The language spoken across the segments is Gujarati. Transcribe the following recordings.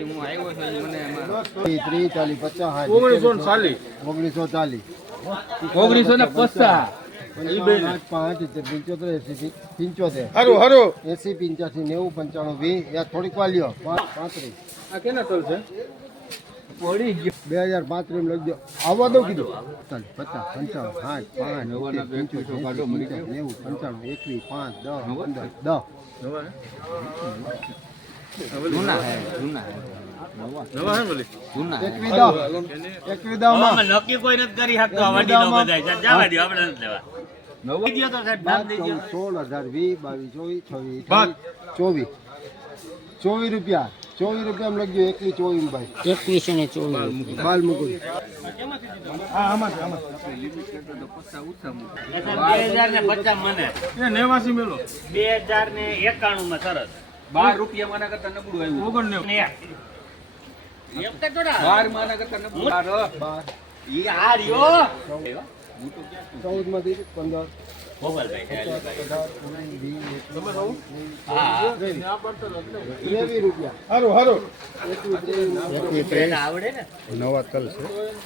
હું આવ્યો છું મને 30 40 50 1940 1940 1950 હારું હારું 80 85 90 95 20 થોડીક વાલ્યો 35 આ કેના તલ છે પડી ગયો 2035 લખજો આવવા દો કીધું 50 55 60 5 90 5 જૂના હે જૂના નક્કી કોઈ નથી કરી શકતો આ વાડી નો બધાય જવા દો આપણે નથી લેવા નવા દીયો તો સાહેબ નામ દઈ દો 16 18 20 22 રૂપિયા 24 રૂપિયા લખજો 21 ભાઈ 21 ને 24 બાલ મુકુલ હા આમાં છે 2050 મને એ 89 મેલો 2091 માં સરસ 12 રૂપિયા માના કરતા નબળું આવ્યું 99 એમ કે થોડા 12 માના કરતા નબળું 12 ઈ આ રહ્યો 14 માંથી 15 ગોપાલભાઈ 20 રૂપિયા હારું હારું આવડે ને નવા તલ છે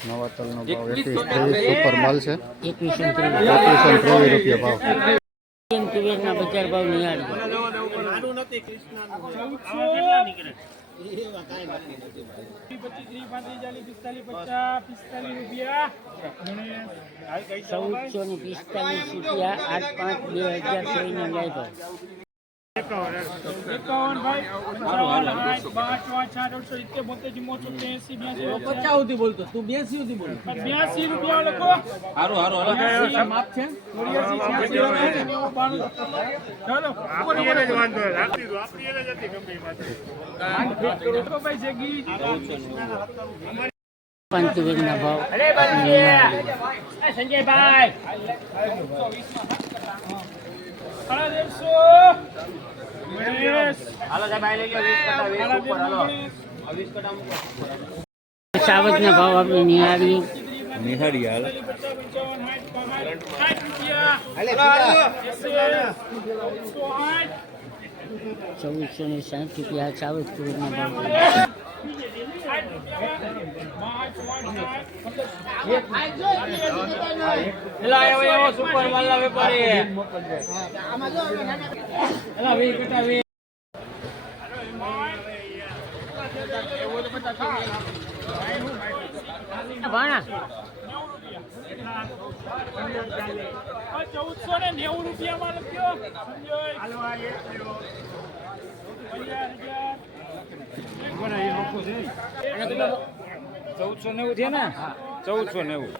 નવા તલનો ભાવ 21 સુપર માલ છે 21 રૂપિયા ભાવ ના બજાર ભાવ નિહાળી ₹1445 8/5/2006 ને લાગ્યો 50 બોલતો તું 82 બોલ 82 રૂપિયા લખો હારું હારું માપ છે 85 ના ભાવ સંજયભાઈ હાલો સાહેબ આ લઈ લો 20 ઉપર હાલો 20 સાવજ ના ભાવ આપણે નિહાળી હાલ 1460 રૂપિયા સાવજ ના ભાવ એલા એવો સુપર માલ વેપારી એલા વી કટા વી ભાણા 1490 રૂપિયામાં લખ્યો સંજય 1490 છે ને 1490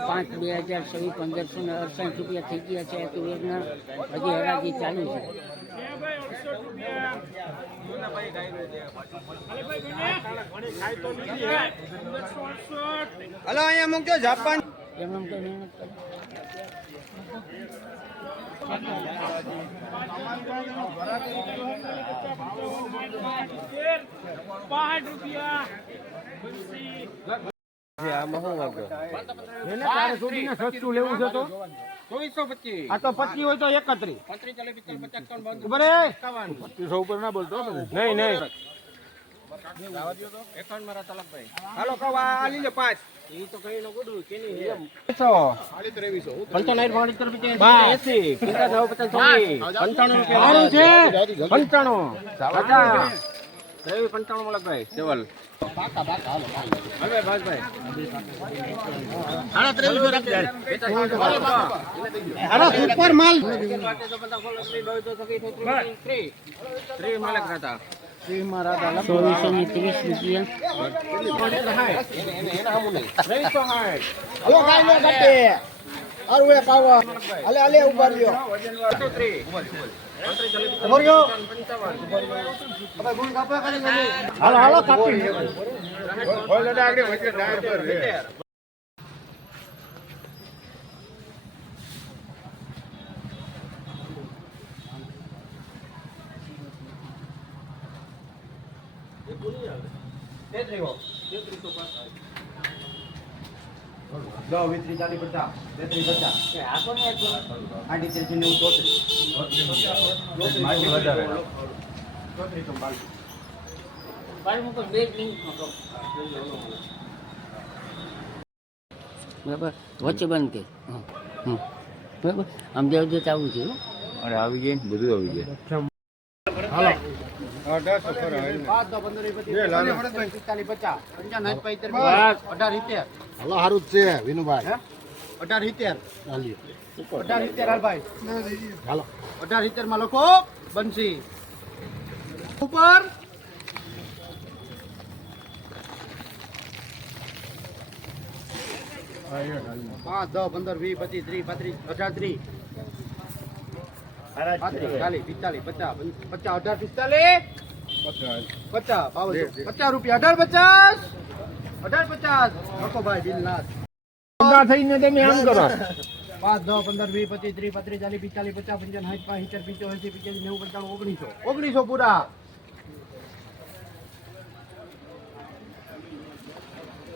8/5/2026 1568 રૂપિયા થઈ ગયા છે તુવેરના હજી હરાજી ચાલુ છે હલો અહીંયા મૂકજો જાપાન એમ એમ કઈ મહેનત કરે સસ્તું લેવું છે તો 2425 આ તો 25 હોય તો 31 25 ઉપર ના બોલતો નહીં હાલો કવા આલી લે 5 ઈ તો કઈ નો ગોડું કેની હે 95 રૂપિયા 80 કિંકા જાવ 55 રૂપિયા છે 95 50 55 મળે ભાઈ સેવલ હવે ભાઈ હાલા 23 રાખી હાલા સુપર માલ 3 માલક હતા 2430 રૂપિયા હલો કાઈ નો ગટે અરે પાવા અલે ઉભા રહ્યો તમારો હવે ગુણ કાપા કરી હાલો કાપી બોલ દાદા આગળ વચ્ચે ડાયર પર રે બરાબર વચ્ચે બંધ કે બરાબર આમ દેવ દેતા આવું છે અરે આવી જાય ને બધું આવી જાય. હાલો હારું જ છે વિનુભાઈ 18 માં લખો બંસી ઉપર 5 10 15 20 25 30 35 40 45 50 50 રૂપિયા 18 લખો ભાઈ દિલનાથ થઈને તમે આમ કરો 5 10 15 20 25 30 35 40 50 55 60 65 70 75 80 85 90 95 1900 પૂરા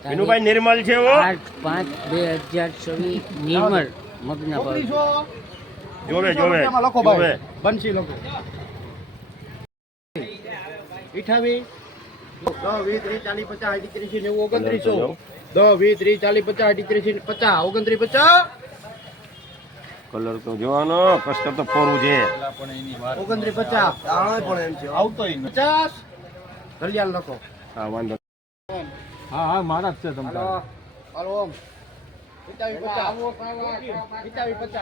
વિનુભાઈ નિર્મલ છે ઓ 8/5/2024 નિર્મલ મગના ભાવ 1900 જોવે જોવે લખો ભાઈ બંસી લખો 28 10 20 30 40 50 60 30 90 2900 10 20 30 40 50 60 30 50 29 50 કલર તો જોવાનો કસ્ટર તો ફોરવું છે 29 50 આવતો 50 ઘડિયાળ લખો હા વાંધો હા હા મારા જ છે તમને. હાલો ઓમ 28 50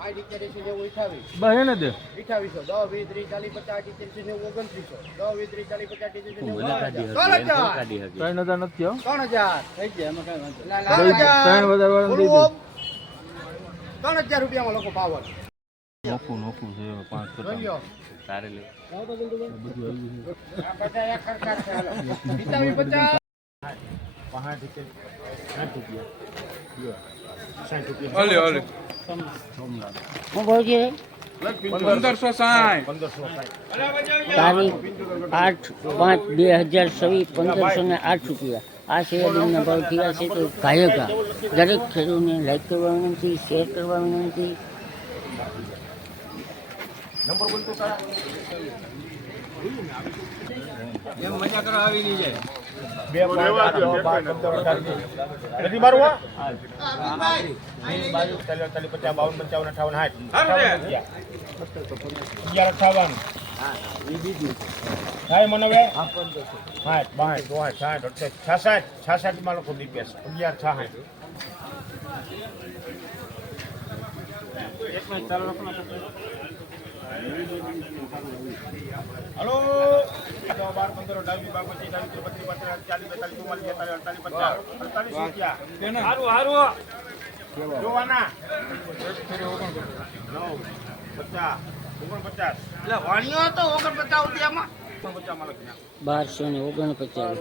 આ રીતે દેશે જેવું 28 બસ એને દે 2800 10 20 30 40 50 60 30 2900 10 20 30 40 50 60 30 3,000 નથી હો. 3000 થઈ જાય એમાં કઈ વાંધો ત્રણ વધારે વાળા દઈ દે. 3000 રૂપિયામાં લોકો પાવર નોખું છે 5 જોઈ લો તારે લે શું ભાવ છે 1560. તારીખ 8/5/2024 1508 રૂપિયા આ સોયાબીનના ભાવ થયા છે તો ગાયકા દરેક ખેડૂતને લાઈક કરવા વિનંતી શેર કરવા વિનંતી નથી મારવા 22 40 50 52 55 58 થાય મને હવે 62 63 66 માં લોકો દીપેસ 11 હલો 12 15 28 જોવાના 49 એટલે વાણિયો હતો 49 રૂપિયામાં 1249 રૂપિયા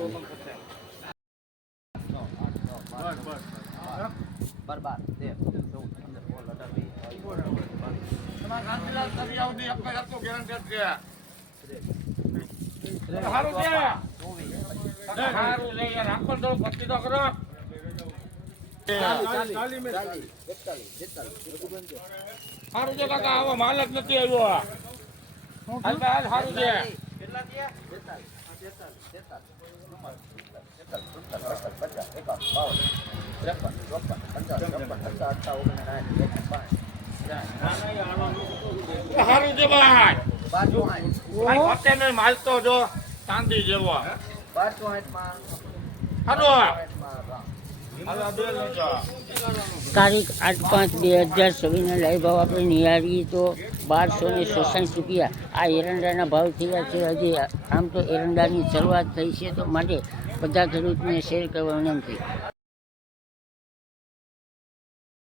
બરબાદ 13 સારું છે સારું છે યાર આખો દો પત્તી તો કરો સારું છે કાકા આવો માલ જ નથી આવ્યો હાલ સારું છે સારું છે ભાઈ માલ તો જો ચાંદી જેવો તારીખ 8/5/2024 લાઈવ ભાવ આપણે નિહાળીએ તો 1266 રૂપિયા આ એરંડાના ભાવ થયા છે હજી આમ તો એરંડાની શરૂઆત થઈ છે તો માટે બધા ખેડૂતને શેર કરવા વિનંતી